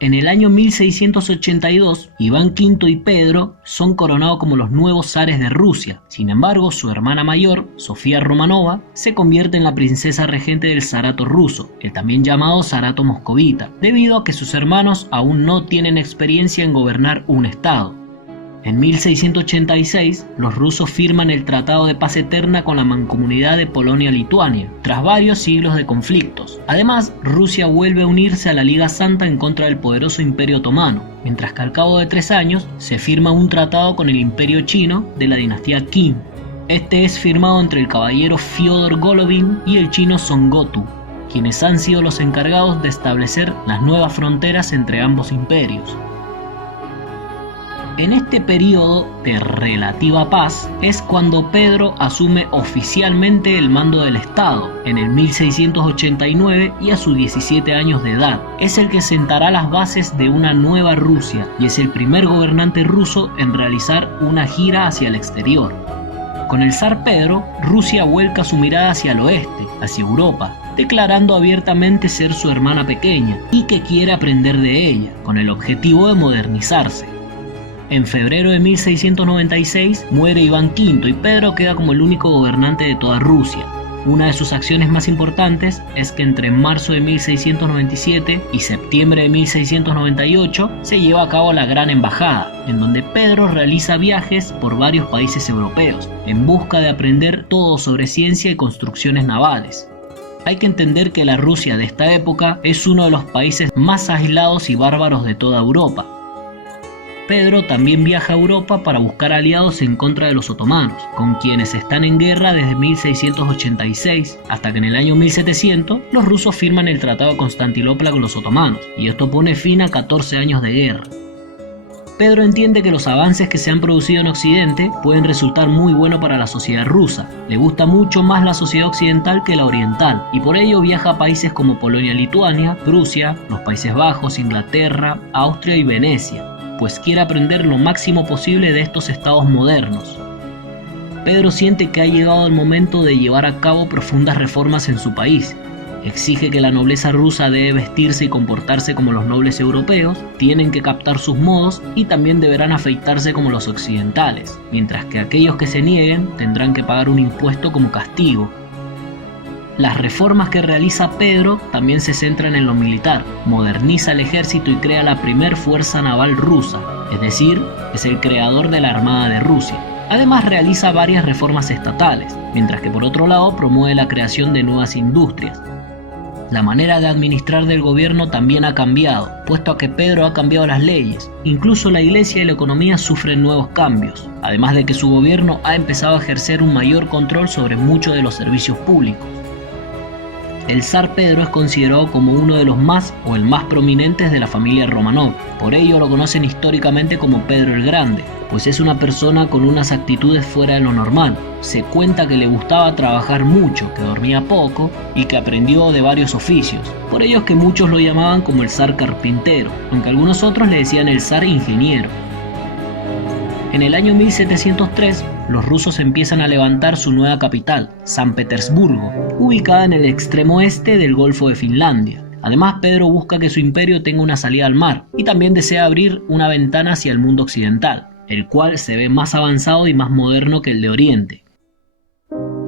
En el año 1682, Iván V y Pedro son coronados como los nuevos zares de Rusia. Sin embargo, su hermana mayor, Sofía Romanova, se convierte en la princesa regente del zarato ruso, el también llamado zarato moscovita, debido a que sus hermanos aún no tienen experiencia en gobernar un estado. En 1686, los rusos firman el Tratado de Paz Eterna con la Mancomunidad de Polonia-Lituania, tras varios siglos de conflictos. Además, Rusia vuelve a unirse a la Liga Santa en contra del poderoso Imperio Otomano, mientras que al cabo de 3 años se firma un tratado con el Imperio Chino de la dinastía Qin. Este es firmado entre el caballero Fyodor Golovin y el chino Songotu, quienes han sido los encargados de establecer las nuevas fronteras entre ambos imperios. En este periodo de relativa paz es cuando Pedro asume oficialmente el mando del Estado, en el 1689 y a sus 17 años de edad. Es el que sentará las bases de una nueva Rusia y es el primer gobernante ruso en realizar una gira hacia el exterior. Con el zar Pedro, Rusia vuelca su mirada hacia el oeste, hacia Europa, declarando abiertamente ser su hermana pequeña y que quiere aprender de ella, con el objetivo de modernizarse. En febrero de 1696 muere Iván V y Pedro queda como el único gobernante de toda Rusia. Una de sus acciones más importantes es que entre marzo de 1697 y septiembre de 1698 se lleva a cabo la Gran Embajada, en donde Pedro realiza viajes por varios países europeos, en busca de aprender todo sobre ciencia y construcciones navales. Hay que entender que la Rusia de esta época es uno de los países más aislados y bárbaros de toda Europa. Pedro también viaja a Europa para buscar aliados en contra de los otomanos, con quienes están en guerra desde 1686, hasta que en el año 1700 los rusos firman el Tratado de Constantinopla con los otomanos, y esto pone fin a 14 años de guerra. Pedro entiende que los avances que se han producido en Occidente pueden resultar muy buenos para la sociedad rusa. Le gusta mucho más la sociedad occidental que la oriental, y por ello viaja a países como Polonia-Lituania, Prusia, los Países Bajos, Inglaterra, Austria y Venecia, pues quiere aprender lo máximo posible de estos estados modernos. Pedro siente que ha llegado el momento de llevar a cabo profundas reformas en su país. Exige que la nobleza rusa debe vestirse y comportarse como los nobles europeos, tienen que captar sus modos y también deberán afeitarse como los occidentales, mientras que aquellos que se nieguen tendrán que pagar un impuesto como castigo. Las reformas que realiza Pedro también se centran en lo militar, moderniza el ejército y crea la primer fuerza naval rusa, es decir, es el creador de la Armada de Rusia. Además realiza varias reformas estatales, mientras que por otro lado promueve la creación de nuevas industrias. La manera de administrar del gobierno también ha cambiado, puesto a que Pedro ha cambiado las leyes. Incluso la iglesia y la economía sufren nuevos cambios, además de que su gobierno ha empezado a ejercer un mayor control sobre muchos de los servicios públicos. El zar Pedro es considerado como uno de los más o el más prominentes de la familia Romanov. Por ello lo conocen históricamente como Pedro el Grande, pues es una persona con unas actitudes fuera de lo normal. Se cuenta que le gustaba trabajar mucho, que dormía poco y que aprendió de varios oficios. Por ello es que muchos lo llamaban como el zar carpintero, aunque algunos otros le decían el zar ingeniero. En el año 1703, los rusos empiezan a levantar su nueva capital, San Petersburgo, ubicada en el extremo este del Golfo de Finlandia. Además, Pedro busca que su imperio tenga una salida al mar y también desea abrir una ventana hacia el mundo occidental, el cual se ve más avanzado y más moderno que el de Oriente.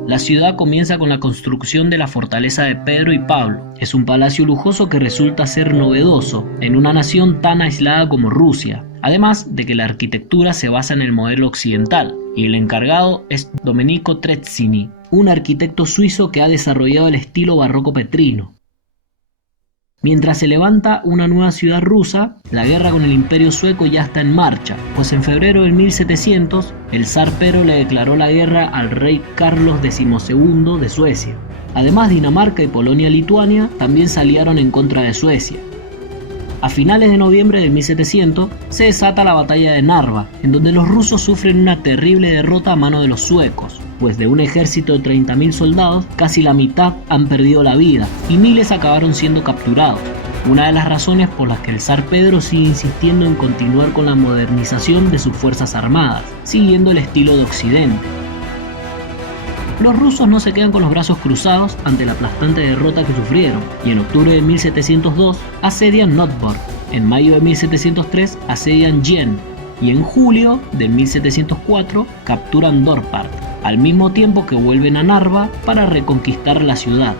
La ciudad comienza con la construcción de la fortaleza de Pedro y Pablo. Es un palacio lujoso que resulta ser novedoso en una nación tan aislada como Rusia, además de que la arquitectura se basa en el modelo occidental, y el encargado es Domenico Trezzini, un arquitecto suizo que ha desarrollado el estilo barroco petrino. Mientras se levanta una nueva ciudad rusa, la guerra con el Imperio Sueco ya está en marcha, pues en febrero de 1700 el zar Pedro le declaró la guerra al rey Carlos XII de Suecia. Además, Dinamarca y Polonia-Lituania también se aliaron en contra de Suecia. A finales de noviembre de 1700 se desata la batalla de Narva, en donde los rusos sufren una terrible derrota a mano de los suecos, pues de un ejército de 30.000 soldados, casi la mitad han perdido la vida y miles acabaron siendo capturados. Una de las razones por las que el zar Pedro sigue insistiendo en continuar con la modernización de sus fuerzas armadas, siguiendo el estilo de Occidente. Los rusos no se quedan con los brazos cruzados ante la aplastante derrota que sufrieron, y en octubre de 1702 asedian Novgorod, en mayo de 1703 asedian Gien y en julio de 1704 capturan Dorpat, al mismo tiempo que vuelven a Narva para reconquistar la ciudad.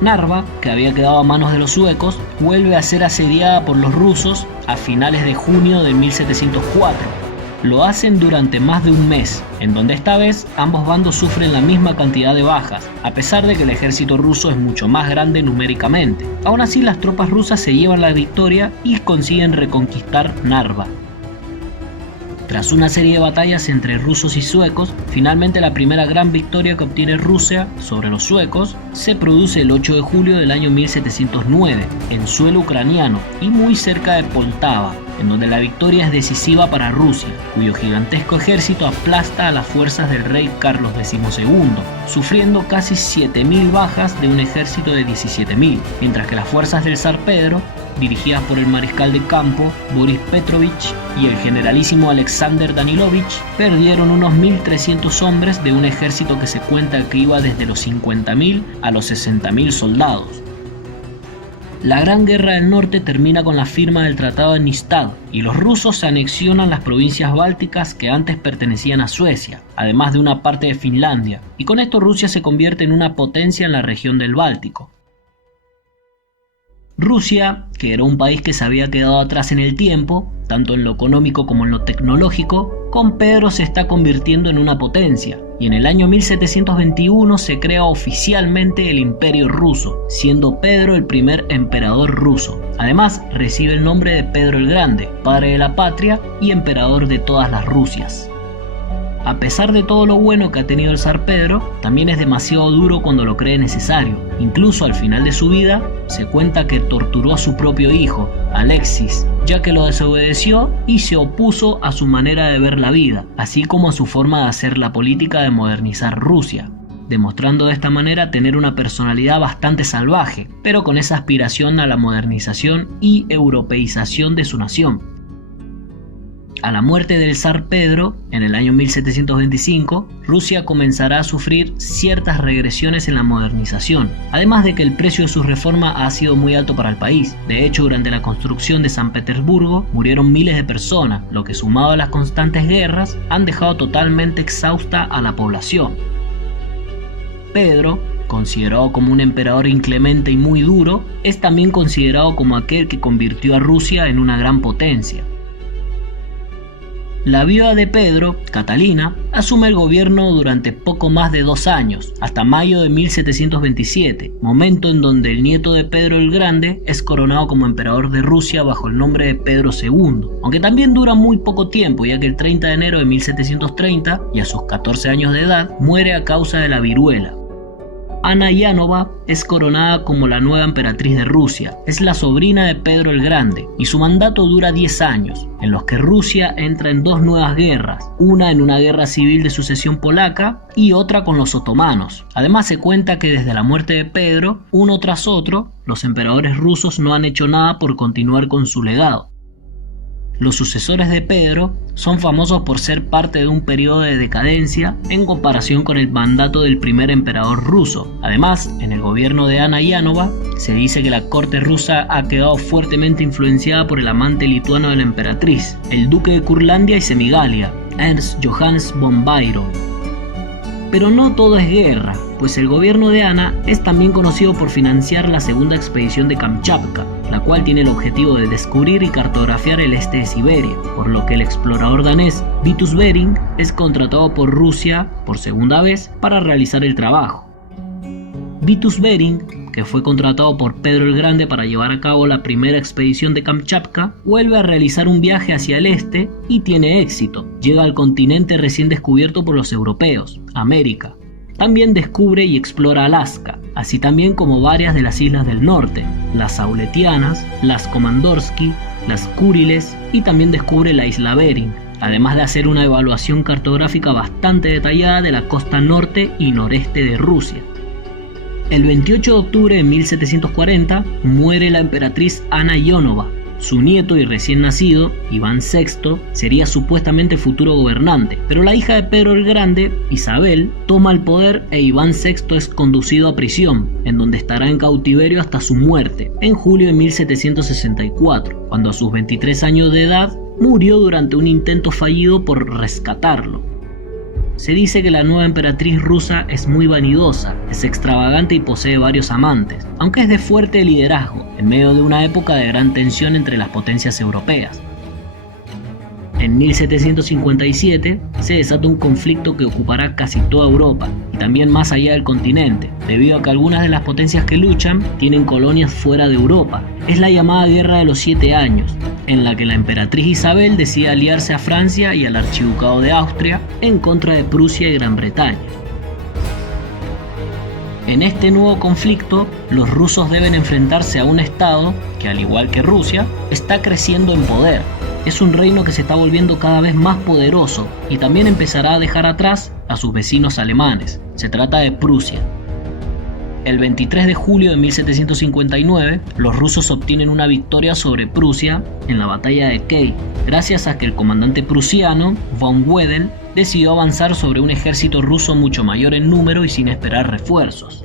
Narva, que había quedado a manos de los suecos, vuelve a ser asediada por los rusos a finales de junio de 1704. Lo hacen durante más de un mes, en donde esta vez ambos bandos sufren la misma cantidad de bajas, a pesar de que el ejército ruso es mucho más grande numéricamente. Aún así, las tropas rusas se llevan la victoria y consiguen reconquistar Narva. Tras una serie de batallas entre rusos y suecos, finalmente la primera gran victoria que obtiene Rusia sobre los suecos se produce el 8 de julio del año 1709, en suelo ucraniano y muy cerca de Poltava, en donde la victoria es decisiva para Rusia, cuyo gigantesco ejército aplasta a las fuerzas del rey Carlos XII, sufriendo casi 7.000 bajas de un ejército de 17.000, mientras que las fuerzas del zar Pedro, dirigidas por el mariscal de campo Boris Petrovich y el generalísimo Alexander Danilovich, perdieron unos 1.300 hombres de un ejército que se cuenta que iba desde los 50.000 a los 60.000 soldados. La Gran Guerra del Norte termina con la firma del Tratado de Nystad y los rusos anexionan las provincias bálticas que antes pertenecían a Suecia, además de una parte de Finlandia, y con esto Rusia se convierte en una potencia en la región del Báltico. Rusia, que era un país que se había quedado atrás en el tiempo, tanto en lo económico como en lo tecnológico, con Pedro se está convirtiendo en una potencia, y en el año 1721 se crea oficialmente el Imperio Ruso, siendo Pedro el primer emperador ruso. Además, recibe el nombre de Pedro el Grande, padre de la patria y emperador de todas las Rusias. A pesar de todo lo bueno que ha tenido el zar Pedro, también es demasiado duro cuando lo cree necesario. Incluso al final de su vida, se cuenta que torturó a su propio hijo, Alexis, ya que lo desobedeció y se opuso a su manera de ver la vida, así como a su forma de hacer la política de modernizar Rusia, demostrando de esta manera tener una personalidad bastante salvaje, pero con esa aspiración a la modernización y europeización de su nación. A la muerte del zar Pedro, en el año 1725, Rusia comenzará a sufrir ciertas regresiones en la modernización, además de que el precio de su reforma ha sido muy alto para el país. De hecho, durante la construcción de San Petersburgo murieron miles de personas, lo que sumado a las constantes guerras han dejado totalmente exhausta a la población. Pedro, considerado como un emperador inclemente y muy duro, es también considerado como aquel que convirtió a Rusia en una gran potencia. La viuda de Pedro, Catalina, asume el gobierno durante poco más de 2 años, hasta mayo de 1727, momento en donde el nieto de Pedro el Grande es coronado como emperador de Rusia bajo el nombre de Pedro II, aunque también dura muy poco tiempo, ya que el 30 de enero de 1730, y a sus 14 años de edad, muere a causa de la viruela. Ana Iánova es coronada como la nueva emperatriz de Rusia. Es la sobrina de Pedro el Grande y su mandato dura 10 años, en los que Rusia entra en 2 nuevas guerras, una en una guerra civil de sucesión polaca y otra con los otomanos. Además se cuenta que desde la muerte de Pedro, uno tras otro, los emperadores rusos no han hecho nada por continuar con su legado. Los sucesores de Pedro son famosos por ser parte de un periodo de decadencia en comparación con el mandato del primer emperador ruso. Además, en el gobierno de Ana Iánova se dice que la corte rusa ha quedado fuertemente influenciada por el amante lituano de la emperatriz, el duque de Curlandia y Semigalia, Ernst Johannes von Byron. Pero no todo es guerra, pues el gobierno de Ana es también conocido por financiar la segunda expedición de Kamchatka, la cual tiene el objetivo de descubrir y cartografiar el este de Siberia, por lo que el explorador danés Vitus Bering es contratado por Rusia por segunda vez para realizar el trabajo. Vitus Bering, que fue contratado por Pedro el Grande para llevar a cabo la primera expedición de Kamchatka, vuelve a realizar un viaje hacia el este y tiene éxito. Llega al continente recién descubierto por los europeos, América. También descubre y explora Alaska, así también como varias de las islas del norte, las Auletianas, las Komandorsky, las Kuriles y también descubre la isla Bering, además de hacer una evaluación cartográfica bastante detallada de la costa norte y noreste de Rusia. El 28 de octubre de 1740 muere la emperatriz Ana Iánova, Su nieto y recién nacido, Iván VI, sería supuestamente futuro gobernante, pero la hija de Pedro el Grande, Isabel, toma el poder e Iván VI es conducido a prisión, en donde estará en cautiverio hasta su muerte, en julio de 1764, cuando a sus 23 años de edad murió durante un intento fallido por rescatarlo. Se dice que la nueva emperatriz rusa es muy vanidosa, es extravagante y posee varios amantes, aunque es de fuerte liderazgo, en medio de una época de gran tensión entre las potencias europeas. En 1757 se desata un conflicto que ocupará casi toda Europa y también más allá del continente, debido a que algunas de las potencias que luchan tienen colonias fuera de Europa. Es la llamada Guerra de los 7 años, en la que la emperatriz Isabel decide aliarse a Francia y al archiducado de Austria en contra de Prusia y Gran Bretaña. En este nuevo conflicto, los rusos deben enfrentarse a un estado que, al igual que Rusia, está creciendo en poder. Es un reino que se está volviendo cada vez más poderoso y también empezará a dejar atrás a sus vecinos alemanes. Se trata de Prusia. El 23 de julio de 1759, los rusos obtienen una victoria sobre Prusia en la batalla de Kei, gracias a que el comandante prusiano, von Wedel, decidió avanzar sobre un ejército ruso mucho mayor en número y sin esperar refuerzos.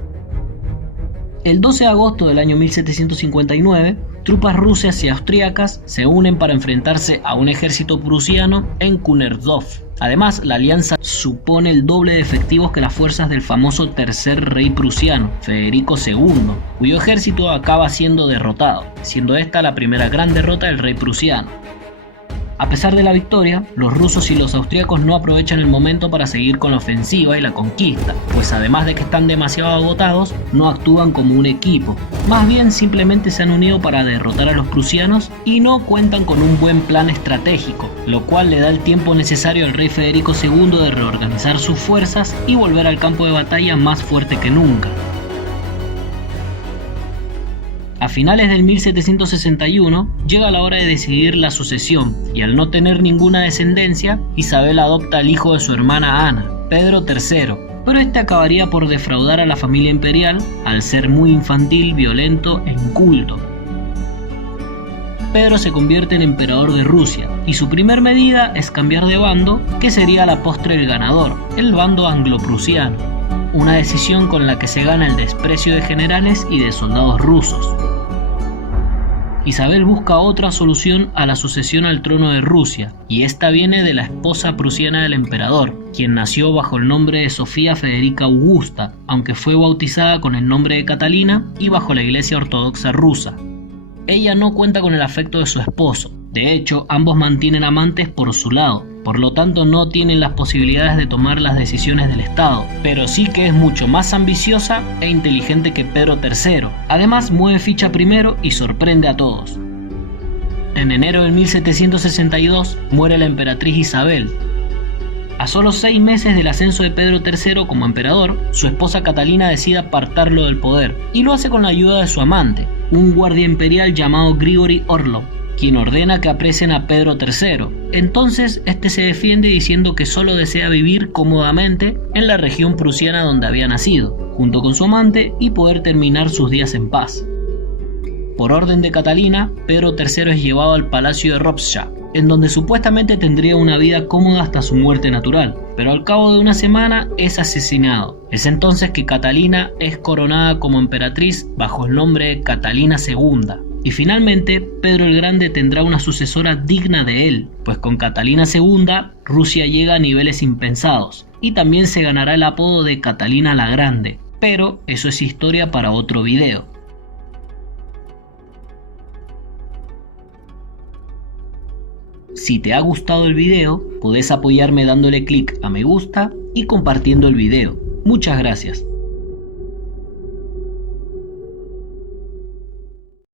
El 12 de agosto del año 1759, tropas rusas y austríacas se unen para enfrentarse a un ejército prusiano en Kunerdorf. Además, la alianza supone el doble de efectivos que las fuerzas del famoso tercer rey prusiano, Federico II, cuyo ejército acaba siendo derrotado, siendo esta la primera gran derrota del rey prusiano. A pesar de la victoria, los rusos y los austríacos no aprovechan el momento para seguir con la ofensiva y la conquista, pues además de que están demasiado agotados, no actúan como un equipo. Más bien simplemente se han unido para derrotar a los prusianos y no cuentan con un buen plan estratégico, lo cual le da el tiempo necesario al rey Federico II de reorganizar sus fuerzas y volver al campo de batalla más fuerte que nunca. A finales del 1761 llega la hora de decidir la sucesión y al no tener ninguna descendencia, Isabel adopta al hijo de su hermana Ana, Pedro III, pero este acabaría por defraudar a la familia imperial al ser muy infantil, violento e inculto. Pedro se convierte en emperador de Rusia y su primer medida es cambiar de bando, que sería a la postre el ganador, el bando anglo-prusiano, una decisión con la que se gana el desprecio de generales y de soldados rusos. Isabel busca otra solución a la sucesión al trono de Rusia, y esta viene de la esposa prusiana del emperador, quien nació bajo el nombre de Sofía Federica Augusta, aunque fue bautizada con el nombre de Catalina y bajo la Iglesia Ortodoxa rusa. Ella no cuenta con el afecto de su esposo, de hecho ambos mantienen amantes por su lado, por lo tanto no tienen las posibilidades de tomar las decisiones del Estado, pero sí que es mucho más ambiciosa e inteligente que Pedro III. Además mueve ficha primero y sorprende a todos. En enero de 1762 muere la emperatriz Isabel. A solo 6 meses del ascenso de Pedro III como emperador, su esposa Catalina decide apartarlo del poder, y lo hace con la ayuda de su amante, un guardia imperial llamado Grigori Orlov, quien ordena que aprecien a Pedro III. Entonces este se defiende diciendo que solo desea vivir cómodamente en la región prusiana donde había nacido, junto con su amante, y poder terminar sus días en paz. Por orden de Catalina, Pedro III es llevado al palacio de Ropscha, en donde supuestamente tendría una vida cómoda hasta su muerte natural, pero al cabo de una semana es asesinado. Es entonces que Catalina es coronada como emperatriz bajo el nombre de Catalina II. Y finalmente, Pedro el Grande tendrá una sucesora digna de él, pues con Catalina II, Rusia llega a niveles impensados, y también se ganará el apodo de Catalina la Grande, pero eso es historia para otro video. Si te ha gustado el video, podés apoyarme dándole clic a me gusta y compartiendo el video. Muchas gracias.